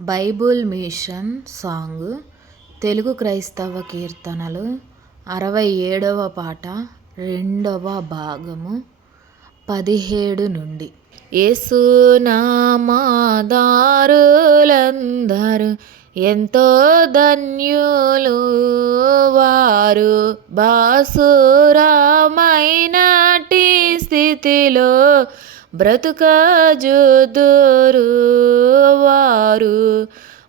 Bible machine song Telugu క్రైస్తవ కీర్తనలు అరవై ఏడవ పాట రెండవ భాగము పదిహేడు నుండి. యేసునామాదారులందరూ ఎంతో ధన్యులు వారు. బాసురామైనటి స్థితిలో బ్రతుకజుదురు వారు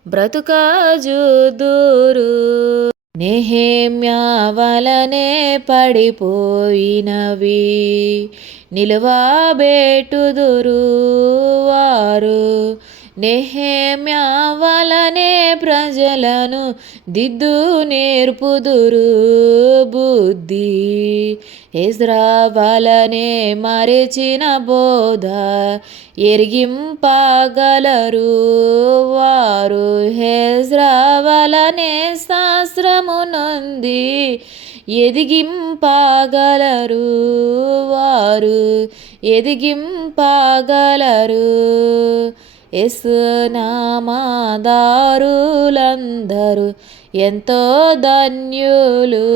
బ్రతుకజుదురు నెహేమ్యా వలనే పడిపోయినవి నిలువాబేటుదురు వారు. నెహేమ్యా వలనే ప్రజలను దిద్దు నేర్పుదురు బుద్ధి ఎజ్రా మరచిన మరిచిన బోధ ఎరిగింపగలరు వారు. హెజ్రా శాస్త్రమునంది ఎదిగింపగలరు వారు. ఎదిగింపగలరు ఎస్నామాదారులందరూ ఎంతో ధన్యులు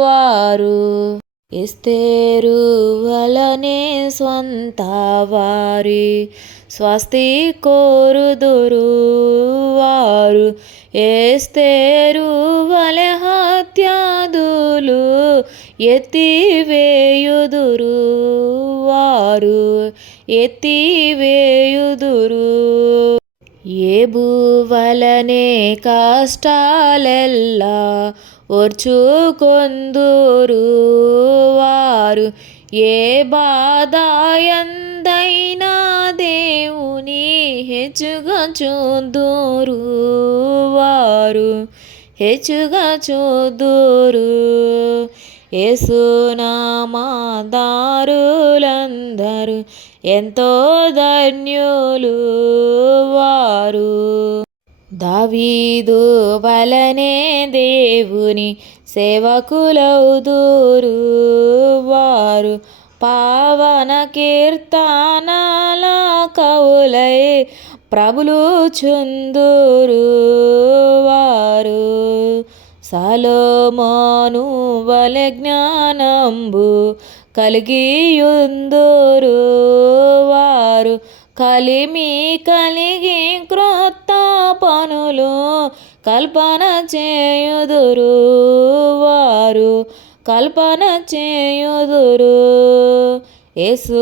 వారు. ఇస్తేరు వలనే స్వంత వారి స్వస్తి కోరుదురు వారు ఏస్తేరు వలె హత్యాదులు ఎత్తివేయుదురు వారు ఎత్తివేయుదురు ఏబు వలనే కష్టాలెల్లా ఓర్చుకొందురు వారు ఏ బాధ ఎందైనా దేవుని హెచ్చుగా చూదురు వారు హెచ్చుగా చూదురు యేసునామాదారులందరూ ఎంతో ధన్యులు వారు దావీదు వలనే దేవుని సేవకులౌదూరు వారు పావన కీర్తనాల కవులై ప్రభులు చుందురు వారు సలోమాను వలె జ్ఞానంబు కలిగియుందురు వారు కలిమి కలిగి క్రొత్త పనులు కల్పన చేయుదురు వారు కల్పన చేయుదురు యేసునామాదారులందరూ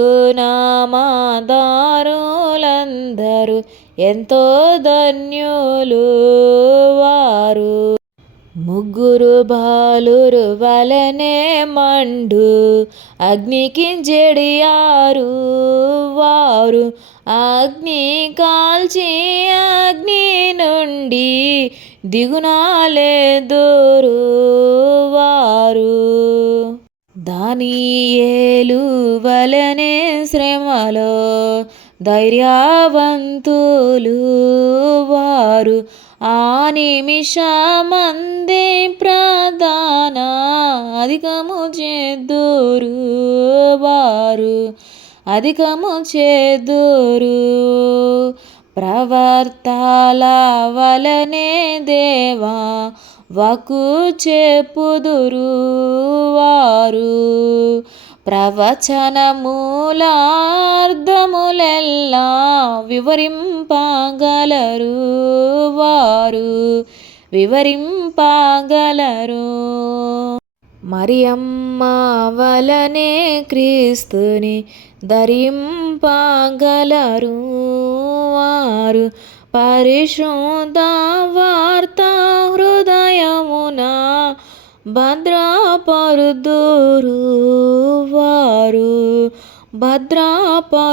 ఎంతో ధన్యులు వారు ముగ్గురు బాలురు వలనే మండు అగ్నికి జడియారు వారు. అగ్ని కాల్చి అగ్ని నుండి దిగునాలేదురు వారు. దానియేలు వలనే శ్రమలో ధైర్యవంతులు వారు. ఆ నిమిషమందే ప్రధాన అధికము చేదురు వారు అధికము చేదురు ప్రవర్తాల వలనే దేవా వకు చెప్పుదురు వారు ప్రవచనమూలార్ధములెల్లా వివరింపగలరు వారు. వివరింపగలరు. మరియమ్మ వలనే క్రీస్తుని ధరింపగలరు వారు. పరిశుద్ధ వార్త హృదయమున భద్రపరుదురు వారు భద్రపరుదురు.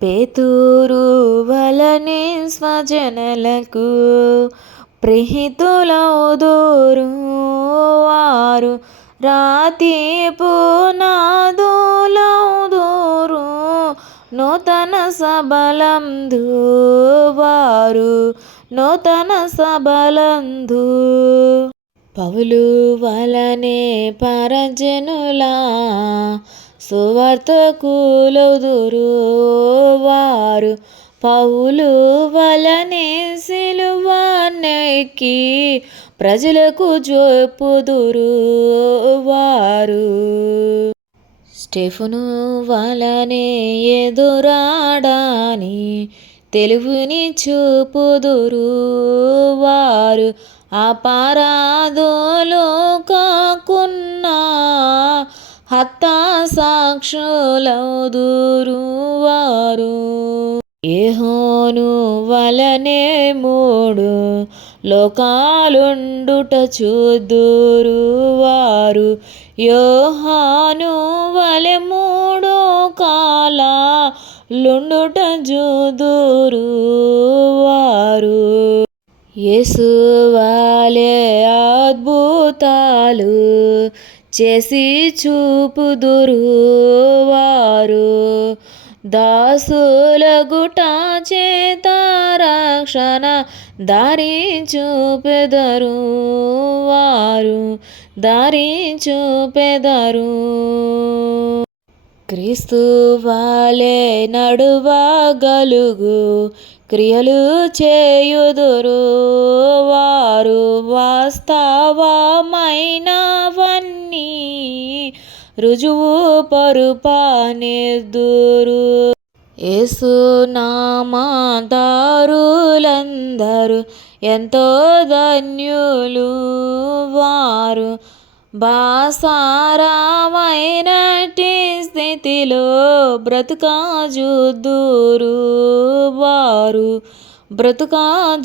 పేతూరు వలనే స్వజనలకు ప్రిహితులవుదురు వారు రాతి పునాదులవుదురు నూతన సబలం వారు నూతన సబలందు పౌలు వలనే పరజనులా సువర్తకులదురు వారు పౌలు వలనే సిలువనెక్కి ప్రజలకు జోపుదురు వారు స్టెఫును వలనే ఎదురాడాని తెలుగుని చూపుదురు వారు అపరాధులు కాకున్నా హత్తా సాక్షులౌదురు వారు ఏహోను వలనే మూడు లోకాలుండుట చూదురు వారు యోహాను వలె మూడో కాలా లుండుట జూదురు వారు. యేసు వాలే అద్భుతాలు చేసి చూపుదురు వారు. దాసుల గుట చేత రక్షణ దారి చూపెదరు వారు. దారి చూపెదరు క్రీస్తు వాలే నడువగలుగు క్రియలు చేయుదురు వారు వాస్తవమైనవన్నీ రుజువు పరుపనేదురు ఏసునామాదారులందరూ ఎంతో ధన్యులు వారు. బాసారామైనటి స్థితిలో బ్రతుకాజుదురు వారు బ్రతుకాజుదురు